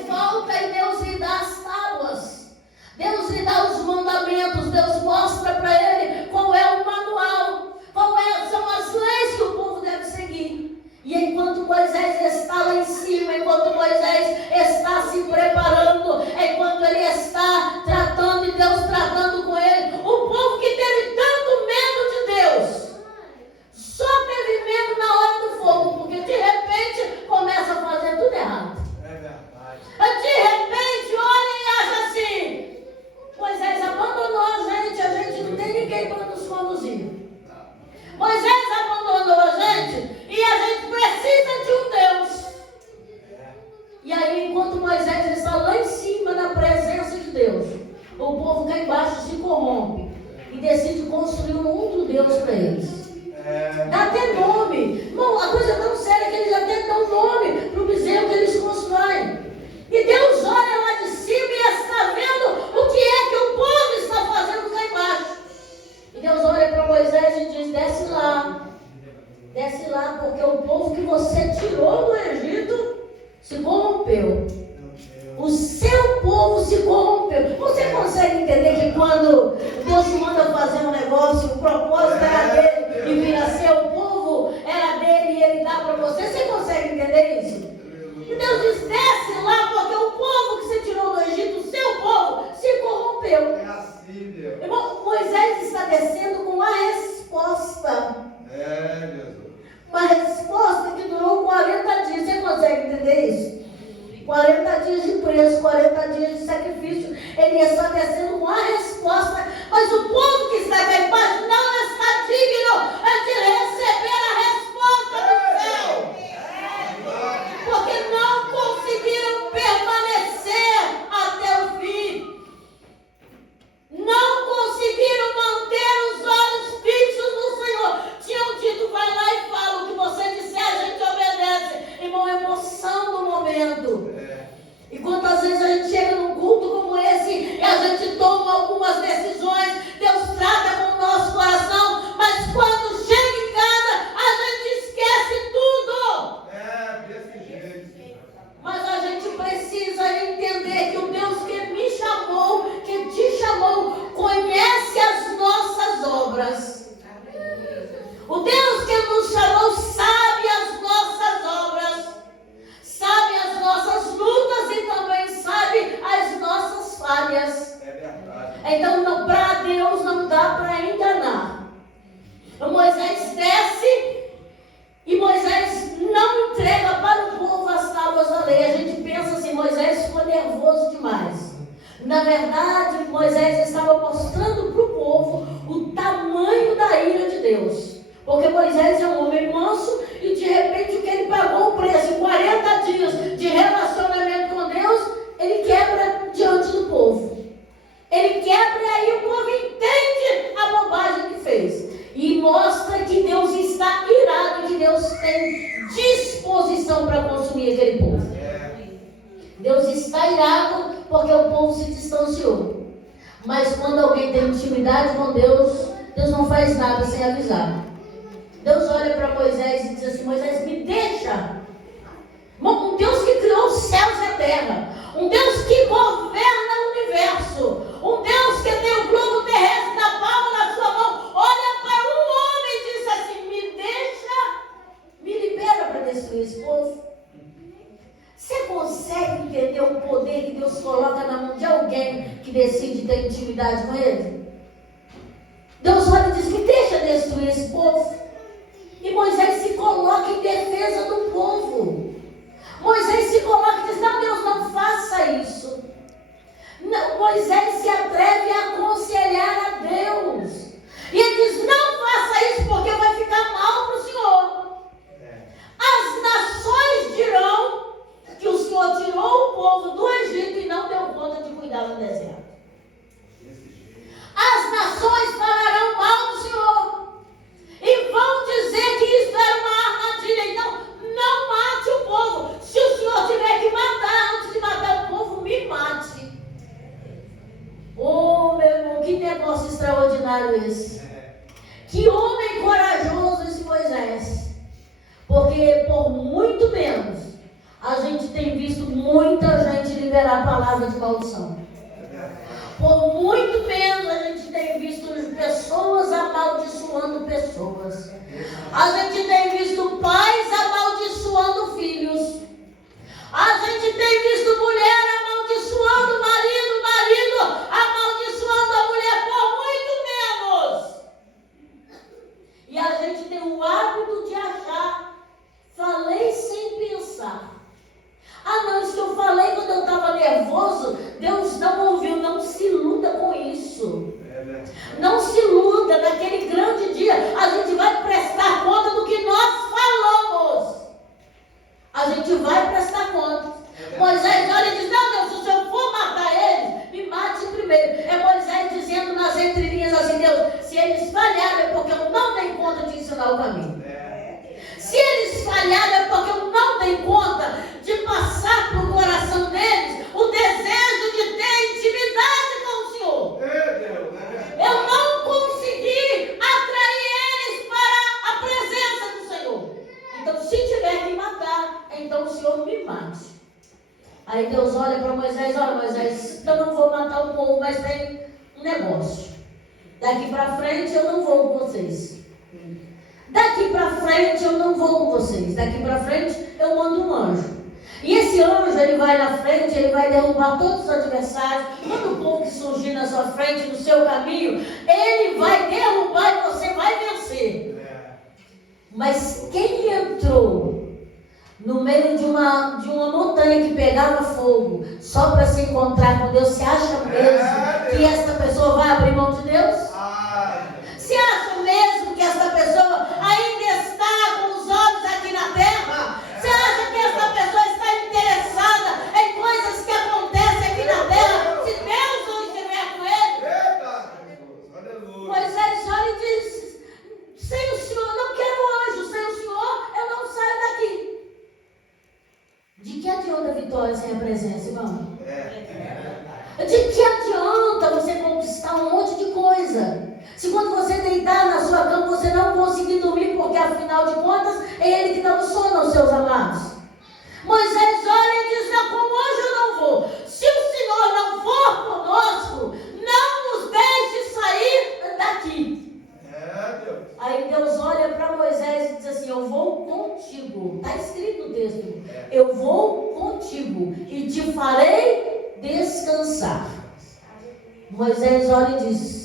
gente construiu um outro Deus para eles. Dá até nome. Irmão, a coisa é tão séria que eles até dão nome para o bezerro que eles constroem. E Deus olha lá de cima e está vendo o que é que o povo está fazendo lá embaixo. E Deus olha para Moisés e diz: desce lá. Desce lá, porque o povo que você tirou do Egito se corrompeu. O seu povo se corrompeu. Você consegue entender que quando Deus manda fazer um negócio, o propósito era dele e vira seu, o povo era dele e ele dá para você? Você consegue entender isso? E Deus diz: desce lá, porque o povo que você tirou do Egito, o seu povo, se corrompeu. É assim, Deus. Irmão, Moisés está descendo com uma resposta. Jesus. Uma resposta que durou 40 dias. Você consegue entender isso? 40 dias de preço, 40 dias de sacrifício. Ele está descendo com a resposta. Mas o povo que está cá embaixo não está digno de receber a resposta do céu. Porque não conseguiram permanecer até o fim. Não conseguiram manter os olhos fixos no Senhor. Tinham dito: vai lá e fala o que você disser, a gente obedece. Irmão, emoção do momento. E quantas vezes a gente chega num culto como esse e a gente toma algumas decisões, Deus trata com o nosso coração, mas quando chega em casa, a gente esquece tudo. Desse jeito. Mas a gente precisa entender que o Deus que me chamou, que te chamou, conhece as nossas obras. O Deus que nos chamou sabe as nossas obras, sabe as nossas lutas e também sabe as nossas falhas. É verdade. Então, para Deus não dá para enganar. Moisés desce e Moisés não entrega para o povo as tábuas da lei. A gente pensa assim: Moisés ficou nervoso demais. Na verdade, Moisés estava mostrando para o povo o tamanho da ira de Deus. Porque Moisés é um homem manso e de repente o que ele pagou o preço, 40 dias de relacionamento com Deus, ele quebra diante do povo. Ele quebra e aí o povo entende a bobagem que fez. E mostra que Deus está irado e que Deus tem disposição para consumir aquele povo. Deus está irado porque o povo se distanciou. Mas quando alguém tem intimidade com Deus, Deus não faz nada sem avisar. Deus olha para Moisés e diz assim: Moisés, me deixa. Um Deus que criou os céus e a terra, um Deus que governa o universo, um Deus que tem o globo terrestre na palma da sua mão, olha para um homem e diz assim: me deixa, me libera para destruir esse povo. Você consegue entender o poder que Deus coloca na mão de alguém que decide ter intimidade com Ele? Deus olha e diz: me deixa destruir esse povo. E Moisés se coloca em defesa do povo. Moisés se coloca e diz: não, Deus, não faça isso. Não, Moisés se atreve a aconselhar a Deus. E ele diz: não faça isso porque vai ficar mal para o Senhor. As nações dirão que o Senhor tirou o povo do Egito e não deu conta de cuidar do deserto. As nações falarão mal do Senhor e vão dizer que isso era uma armadilha. Então, não mate o povo. Se o Senhor tiver que matar, antes de matar o povo, me mate. Oh, meu irmão, que negócio extraordinário esse. Que homem corajoso esse Moisés. Porque por muito menos a gente tem visto muita gente liberar a palavra de maldição. Por muito menos a gente tem visto pessoas amaldiçoando pessoas. A gente tem visto pais amaldiçoando filhos. A gente tem visto mulher amaldiçoando marido, marido amaldiçoando a mulher, por muito menos. E a gente tem o hábito de achar: falei sem pensar. Ah, não, isso que eu falei quando eu estava nervoso, Deus não ouviu. Não se iluda com isso. Não se iluda. Naquele grande dia, a gente vai prestar falharam é porque eu não dei conta de ensinar o caminho. Se eles falharam é porque eu não dei conta de passar para o coração deles o desejo de ter intimidade com o Senhor. Eu não consegui atrair eles para a presença do Senhor. Então, se tiver que matar, então o Senhor me mate. Aí Deus olha para Moisés: olha, Moisés, eu não vou matar o povo, mas tem um negócio. Daqui para frente eu não vou com vocês. Daqui para frente eu não vou com vocês. Daqui para frente eu mando um anjo. E esse anjo, ele vai na frente, ele vai derrubar todos os adversários. Todo o povo que surgir na sua frente, no seu caminho, ele vai derrubar e você vai vencer. Mas quem entrou no meio de uma montanha que pegava fogo, só para se encontrar com Deus, você acha mesmo que esta pessoa vai abrir mão de Deus? Você acha mesmo que esta pessoa ainda está com os olhos aqui na terra? Você acha que esta pessoa está interessada em coisas que acontecem aqui na terra? Se Deus não estiver com ele? Moisés olha e diz: sem o Senhor eu não quero anjo, sem o Senhor eu não saio daqui. De que adianta a vitória sem a presença, irmão? De que adianta você conquistar um monte de coisa? Se quando você deitar na sua cama, você não conseguir dormir, porque afinal de contas, é Ele que dá o sono aos seus amados. Moisés olha e diz: não, como hoje eu não vou. Se o Senhor não for conosco, não nos deixe sair daqui. Aí Deus olha para Moisés e diz assim: eu vou contigo. Está escrito no texto. Eu vou contigo e te farei descansar. Moisés olha e diz: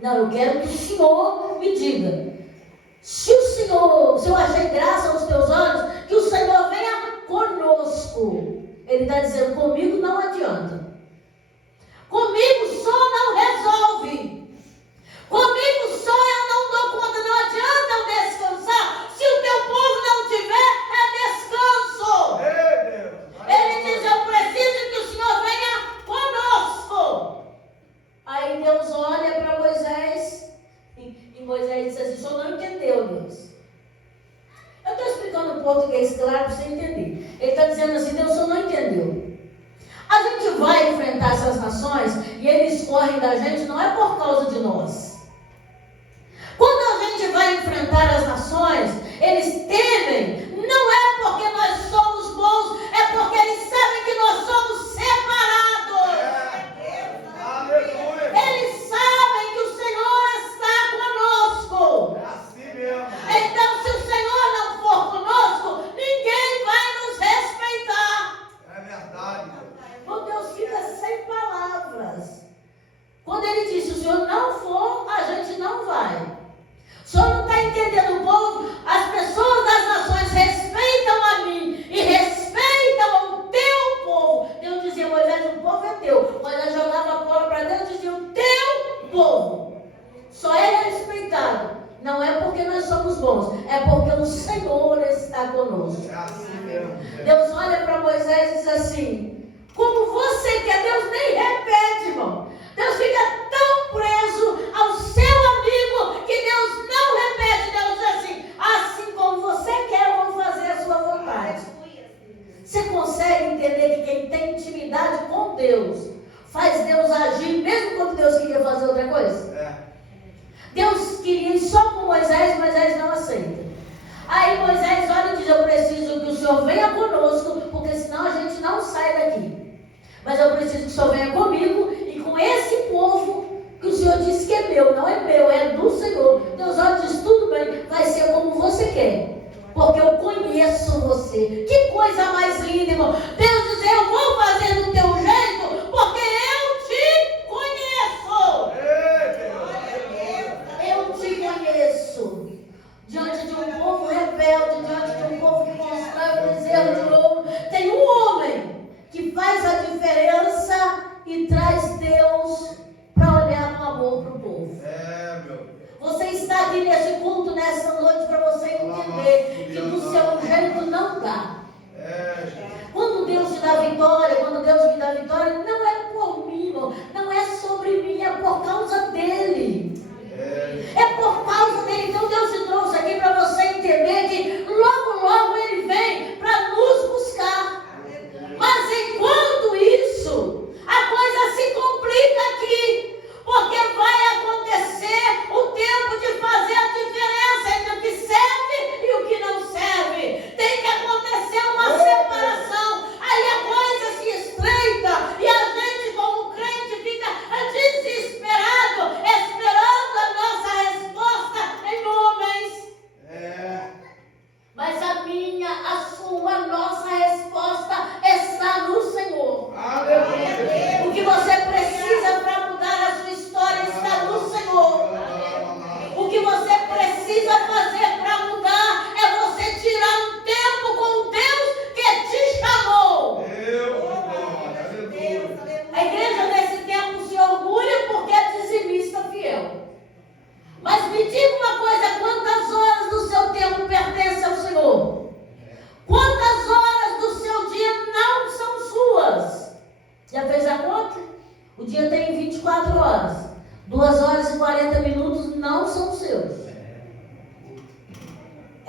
não, eu quero que o Senhor me diga. Se eu achei graça aos teus olhos, que o Senhor venha conosco. Ele está dizendo: comigo não adianta. Comigo só não resolve. Comigo só eu não dou conta. Não adianta eu descansar se o teu povo não tiver descanso. Ele diz: eu preciso que o Senhor venha conosco. Aí Deus olha para Moisés e Moisés diz assim: o Senhor não entendeu, Deus. Eu estou explicando em português claro para você entender. Ele está dizendo assim: Deus, o Senhor não entendeu. A gente vai enfrentar essas nações e eles correm da gente não é por causa de nós. Quando a gente vai enfrentar as nações, eles temem, não é porque nós somos bons, é porque eles sabem que nós somos separados. Eles sabem que o Senhor está conosco. Então, se o Senhor não for conosco, ninguém vai nos respeitar. Então Deus fica sem palavras. Quando ele diz: se o Senhor não for, a gente não vai. O Senhor não está entendendo o povo? As pessoas das nações respeitam a mim e respeitam o teu povo. Deus dizia: Moisés, o povo é teu. Moisés jogava a bola para Deus e dizia: o teu povo. Só é respeitado. Não é porque nós somos bons, é porque o Senhor está conosco. Deus olha para Moisés e diz assim: como você quer? Deus nem repete, irmão. Deus fica tão preso ao seu amigo que Deus não repete. Deus diz assim: assim como você quer, eu vou fazer a sua vontade. Você consegue entender que quem tem intimidade com Deus faz Deus agir, mesmo quando Deus queria fazer outra coisa? Deus queria ir só com Moisés, Moisés não aceita. Aí Moisés olha e diz: eu preciso que o Senhor venha conosco, porque senão a gente não sai daqui. Mas eu preciso que o Senhor venha comigo e com esse povo que o Senhor disse que é meu. Não é meu, é do Senhor. Deus olha e diz: tudo bem, vai ser como você quer, porque eu conheço você. Que coisa mais linda, irmão. Deus diz: eu vou fazer do teu jeito, porque eu te conheço. Eu te conheço. Diante de um povo rebelde, diante de um povo que constrói um bezerro de ouro, tem um homem que faz a diferença e traz Deus para olhar com amor para o povo. Você está aqui nesse culto, nessa noite, para você entender que do seu jeito não dá. Quando Deus te dá vitória, quando Deus me dá vitória, não é por mim, irmão, não é sobre mim, é por causa dele. É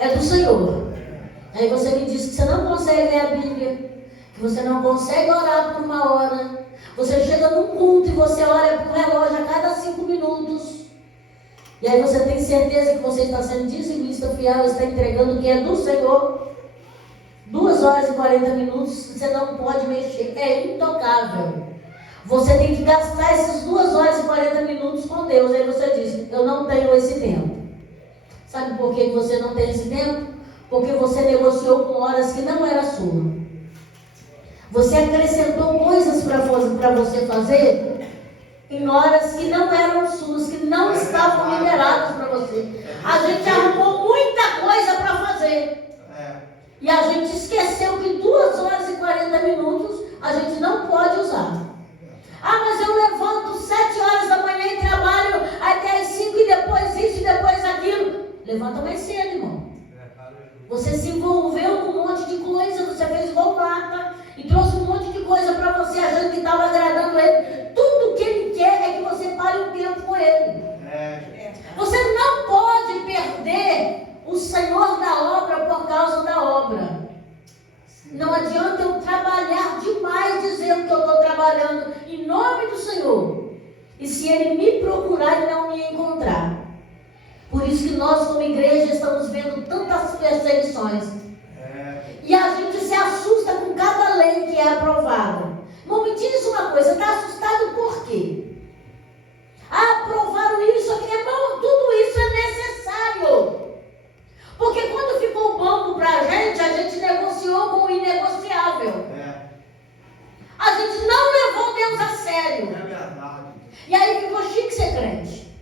é do Senhor. Aí você me diz que você não consegue ler a Bíblia, que você não consegue orar por uma hora. Você chega num culto e você olha para o relógio a cada 5 minutos. E aí você tem certeza que você está sendo dizimista fiel, está entregando o que é do Senhor. 2 horas e 40 minutos, você não pode mexer, é intocável. Você tem que gastar essas 2 horas e 40 minutos com Deus. Aí você diz, eu não tenho esse tempo. Sabe por que você não tem esse tempo? Porque você negociou com horas que não era sua. Você acrescentou coisas para você fazer em horas que não eram suas, que não estavam liberadas para você. A gente arrumou muita coisa para fazer. E a gente esqueceu que 2 horas e 40 minutos a gente não pode usar. Ah, mas eu levanto 7 horas da manhã e trabalho até as 5 e depois isso e depois aquilo. Levanta mais cedo, irmão. Você se envolveu com um monte de coisa, você fez igual Marta e trouxe um monte de coisa para você, achando que estava agradando ele. Tudo que ele quer é que você pare um tempo com ele. Você não pode perder o Senhor da obra por causa da obra. Não adianta eu trabalhar demais dizendo que eu estou trabalhando em nome do Senhor. E se ele me procurar, ele não me encontrar. Por isso que nós como igreja estamos vendo tantas perseguições. E a gente se assusta com cada lei que é aprovada. Não me diz uma coisa, está assustado por quê? Ah, aprovaram isso aqui, irmão, tudo isso é necessário. Porque quando ficou bom para a gente negociou com o inegociável. A gente não levou Deus a sério. E aí ficou chique ser crente.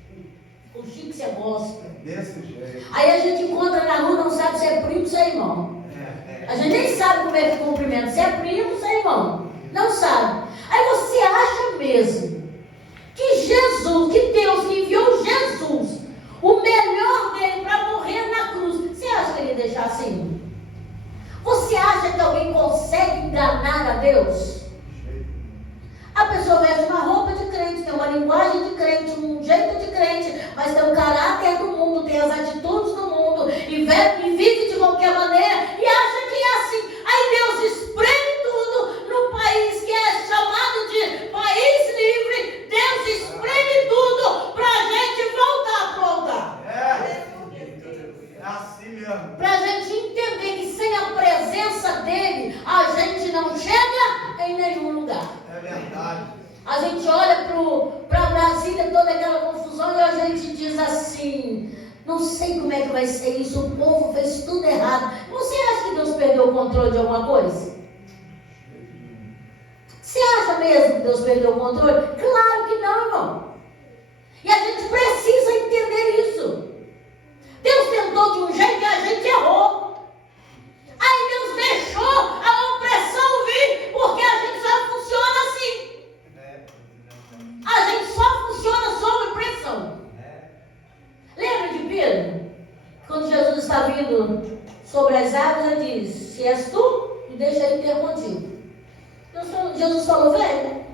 Ficou chique ser gospel. Desse jeito. Aí a gente encontra na rua, não sabe se é primo, se é irmão. A gente nem sabe como é que cumprimenta, se é primo, se é irmão. Não sabe. Aí você acha mesmo que Jesus, que Deus que enviou Jesus, o melhor dele para morrer na cruz, você acha que ele ia deixar assim? Você acha que alguém consegue enganar a Deus? A pessoa veste uma roupa de crente, tem uma linguagem de crente, um jeito de crente, mas tem o caráter do mundo, tem as atitudes do mundo, e vive de qualquer maneira, e acha que é assim. Aí Deus espreme tudo no país que é chamado de país livre. Deus espreme tudo para a gente voltar a voltar. É assim mesmo. Para a gente entender que sem a presença dele, a gente não chega em nenhum lugar. É verdade. A gente olha para Brasília, toda aquela confusão, e a gente diz assim, não sei como é que vai ser isso, o povo fez tudo errado. Você acha que Deus perdeu o controle de alguma coisa? Você acha mesmo que Deus perdeu o controle? Claro que não, irmão. E a gente precisa entender isso. Deus tentou de um jeito e a gente errou. Aí Deus deixou a opressão vir, porque a gente só funciona assim. A gente só funciona sob pressão. Lembra de Pedro? Quando Jesus está vindo sobre as águas, ele diz, se és tu, me deixa ele ter contigo. Jesus falou, velho,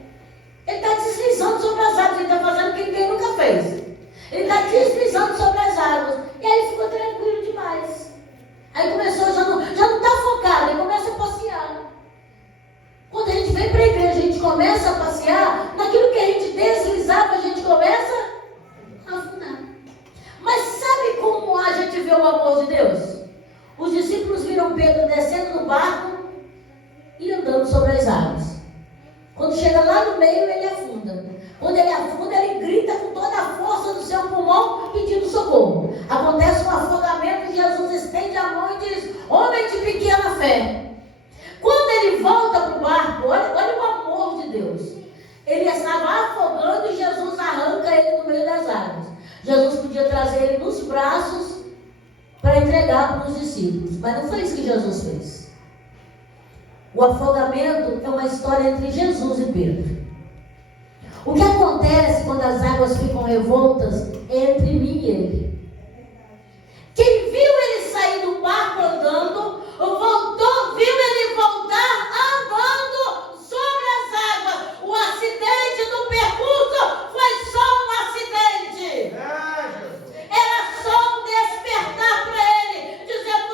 ele está deslizando sobre as águas, ele está fazendo o que ninguém nunca fez. Ele está deslizando sobre as águas. E aí ele ficou tranquilo demais. Aí começou, já não está focado, ele começa a passear. Quando a gente vem para a igreja, a gente começa a passear, naquilo que a gente deslizava, a gente começa a afundar. Mas sabe como a gente vê o amor de Deus? Os discípulos viram Pedro descendo do barco e andando sobre as águas. Quando chega lá no meio, ele afunda. Quando ele afunda, ele grita com toda a força do seu pulmão, pedindo socorro. Acontece um afogamento e Jesus estende a mão e diz, homem de pequena fé. Quando ele volta para o barco, olha o amor de Deus. Ele estava afogando e Jesus arranca ele no meio das águas. Jesus podia trazer ele nos braços para entregar para os discípulos. Mas não foi isso que Jesus fez. O afogamento é uma história entre Jesus e Pedro. O que acontece quando as águas ficam revoltas é entre mim e ele. Quem viu ele sair do barco andando, viu ele voltar andando sobre as águas. O acidente do percurso foi só um acidente. Era só um despertar para ele, dizendo,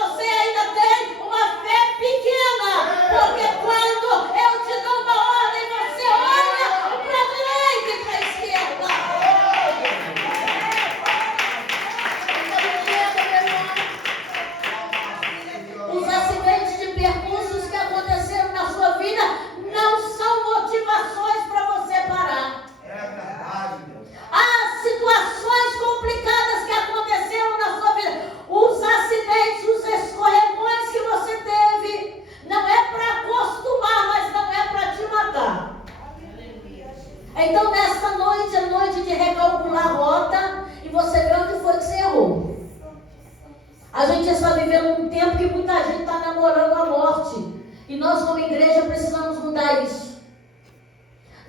vivendo um tempo que muita gente está namorando a morte. E nós, como igreja, precisamos mudar isso.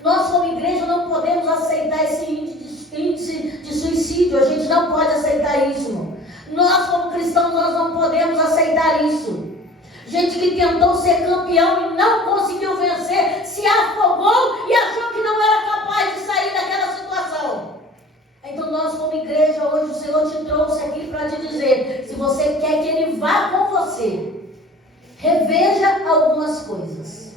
Nós, como igreja, não podemos aceitar esse índice de suicídio. A gente não pode aceitar isso, irmão. Nós, como cristãos, nós não podemos aceitar isso. Gente que tentou ser campeão e não conseguiu vencer, se afogou e achou que não era capaz de sair daquela situação. Então nós, como igreja, hoje o Senhor te trouxe aqui para te dizer, se você quer que Ele vá com você, reveja algumas coisas.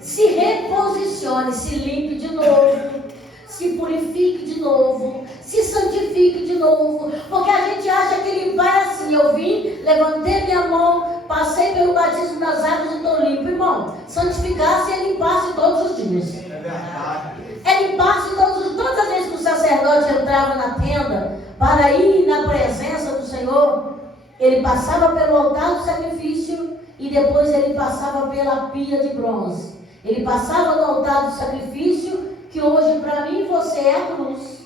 Se reposicione, se limpe de novo, se purifique de novo, se santifique de novo, porque a gente acha que Ele vai assim, eu vim, levantei minha mão, passei pelo batismo nas águas e estou limpo. Irmão, santificar-se é limpar-se todos os dias. É limpar-se todas as vezes que o sacerdote entrava na tenda para ir na presença do Senhor, ele passava pelo altar do sacrifício e depois ele passava pela pia de bronze. Ele passava no altar do sacrifício, que hoje para mim e você é a cruz.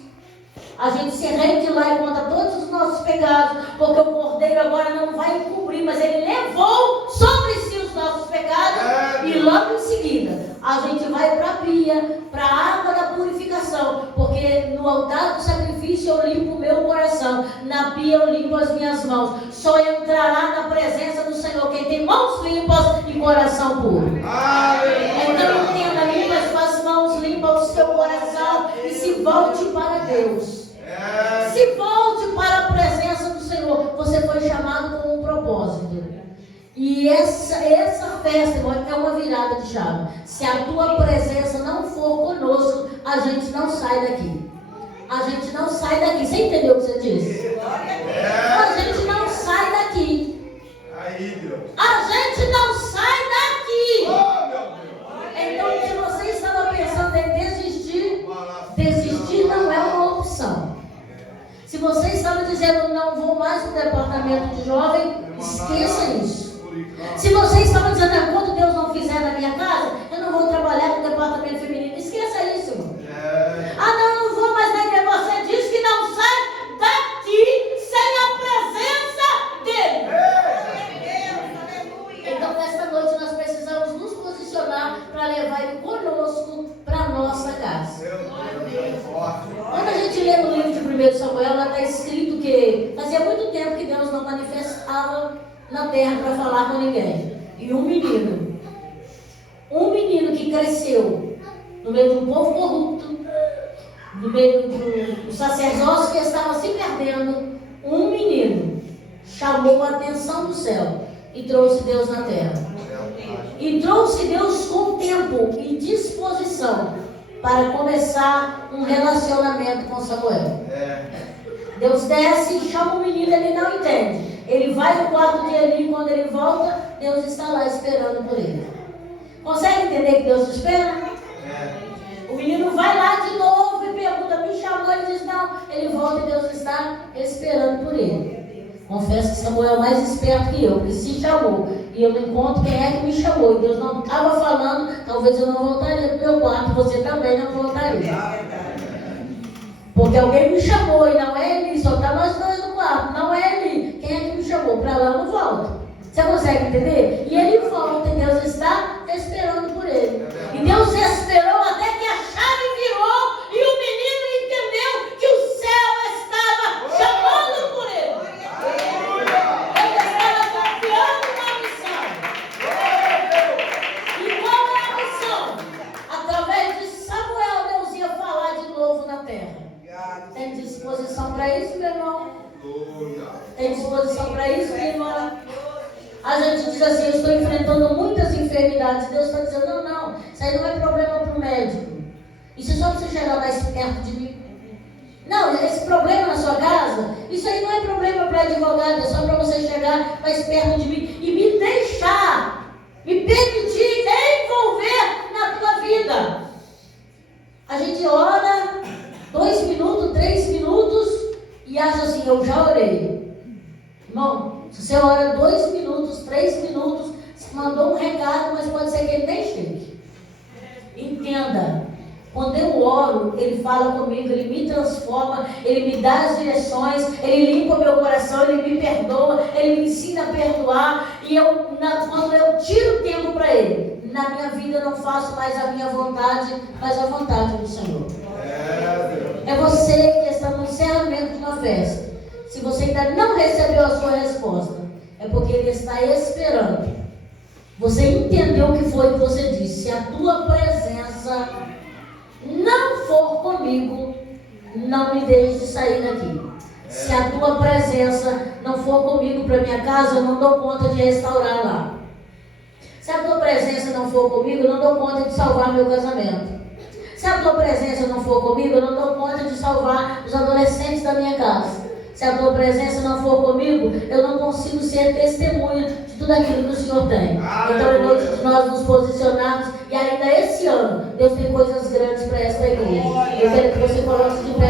A gente se rende lá e conta todos os nossos pecados, porque o Cordeiro agora não vai encobrir, mas ele levou sobre si os nossos pecados. E logo em seguida a gente vai para a pia, para a água da purificação, porque no altar do sacrifício eu limpo o meu coração, na pia eu limpo as minhas mãos. Só entrará na presença do Senhor quem tem mãos limpas e coração puro. Então entenda, limpa as suas mãos, limpa o seu coração e se volte para Deus. Se volte para a presença do Senhor. Você foi chamado com um propósito. E essa festa, irmão, é uma virada de chave. Se a tua presença não for conosco, a gente não sai daqui. A gente não sai daqui. Você entendeu o que você disse? A gente não sai daqui. A gente não sai daqui. Então, se você estava pensando em desistir, desistir não é uma opção. Se você estava dizendo, não vou mais para o departamento de jovem, esqueça isso. Se você estava dizendo, enquanto Deus não fizer na minha casa, eu não vou trabalhar no departamento feminino, esqueça isso, irmão. Não vou mais na igreja. Você diz que não sai daqui sem a presença dele. Então, nesta noite, nós precisamos nos posicionar para levar ele conosco para a nossa casa. Quando a gente lê no livro de 1 Samuel, lá está escrito que fazia muito tempo que Deus não manifestava na terra para falar com ninguém. E um menino que cresceu no meio de um povo corrupto, no meio do sacerdócio que estava se perdendo, um menino chamou a atenção do céu e trouxe Deus na terra. E trouxe Deus com tempo e disposição para começar um relacionamento com Samuel. Deus desce e chama o menino, ele não entende. Ele vai no quarto de Eli, quando ele volta, Deus está lá esperando por ele. Consegue entender que Deus espera? O menino vai lá de novo e pergunta, me chamou? Ele diz, não. Ele volta e Deus está esperando por ele. Confesso que Samuel é mais esperto que eu, porque se chamou e eu não encontro quem é que me chamou, e Deus não estava falando, talvez eu não voltaria para o meu quarto, você também não voltaria. Porque alguém me chamou e não é Eli, só está nós dois no quarto, não é Eli. Quem é que me chamou? Para lá eu não volto. Você consegue entender? E ele volta e Deus está esperando por ele. E Deus esperou até que a chave virou e o menino entendeu que o céu estava chamando por ele. Ele estava confiando na missão. E qual é a missão? Através de Samuel, Deus ia falar de novo na terra. Tem disposição para isso, meu irmão? Tem disposição para isso, minha irmã? A gente diz assim, eu estou enfrentando muitas enfermidades. Deus está dizendo, não, isso aí não é problema para o médico. Isso é só para você chegar mais perto de mim. Não, esse problema na sua casa, isso aí não é problema para advogado, é só para você chegar mais perto de mim e me deixar, me permitir envolver na tua vida. A gente ora 2 minutos, 3 minutos e acha assim, eu já orei. Irmão, se você ora 2 minutos, 3 minutos, você mandou um recado, mas pode ser que ele nem chegue. Entenda, Quando eu oro, Ele fala comigo, Ele me transforma, Ele me dá as direções, Ele limpa o meu coração, Ele me perdoa, Ele me ensina a perdoar. E quando eu tiro tempo para Ele, na minha vida eu não faço mais a minha vontade, mas a vontade do Senhor. É você que está no encerramento de uma festa. Se você ainda não recebeu a sua resposta, é porque Ele está esperando. Você entendeu o que foi que você disse. Se a tua presença não for comigo, não me deixe sair daqui. Se a tua presença não for comigo para minha casa, eu não dou conta de restaurar lá. Se a tua presença não for comigo, eu não dou conta de salvar meu casamento. Se a tua presença não for comigo, eu não dou conta de salvar os adolescentes da minha casa. Se a tua presença não for comigo, eu não consigo ser testemunha de tudo aquilo que o Senhor tem. Então é noite de nós nos posicionarmos. E ainda esse ano, Deus tem coisas grandes para esta igreja. Eu quero que você coloque de pé.